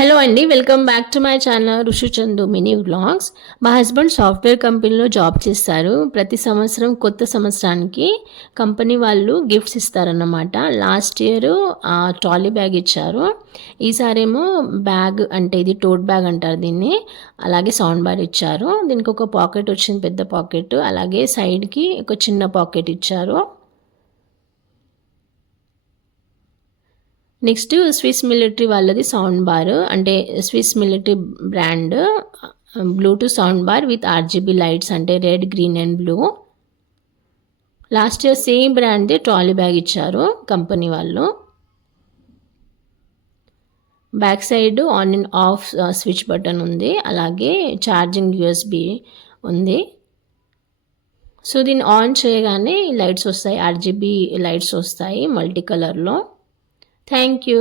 Hello అండి. Welcome back to my channel Rishi Chandu mini vlogs. మా husband software కంపెనీలో job చేస్తారు. ప్రతి సంవత్సరం కొత్త సంవత్సరానికి కంపెనీ వాళ్ళు గిఫ్ట్స్ ఇస్తారన్నమాట. లాస్ట్ ఇయర్ ట్రాలీ బ్యాగ్ ఇచ్చారు. ఈసారేమో బ్యాగ్ అంటే ఇది టోట్ బ్యాగ్ అంటారు దీన్ని. అలాగే సౌండ్ బార్ ఇచ్చారు. దీనికి ఒక పాకెట్ వచ్చింది, పెద్ద పాకెట్. అలాగే సైడ్‌కి ఒక చిన్న పాకెట్ ఇచ్చారు. నెక్స్ట్ స్విస్ మిలిటరీ వాళ్ళది సౌండ్ బార్, అంటే Swiss military brand Bluetooth sound bar with RGB lights, అంటే red, green and blue. Last year same బ్రాండ్ది ట్రాలీ బ్యాగ్ ఇచ్చారు కంపెనీ వాళ్ళు. Back side on and off switch button ఉంది. అలాగే charging USB ఉంది. So దీన్ని on చేయగానే లైట్స్ వస్తాయి, ఆర్జీబీ లైట్స్ వస్తాయి మల్టీ కలర్లో. Thank you.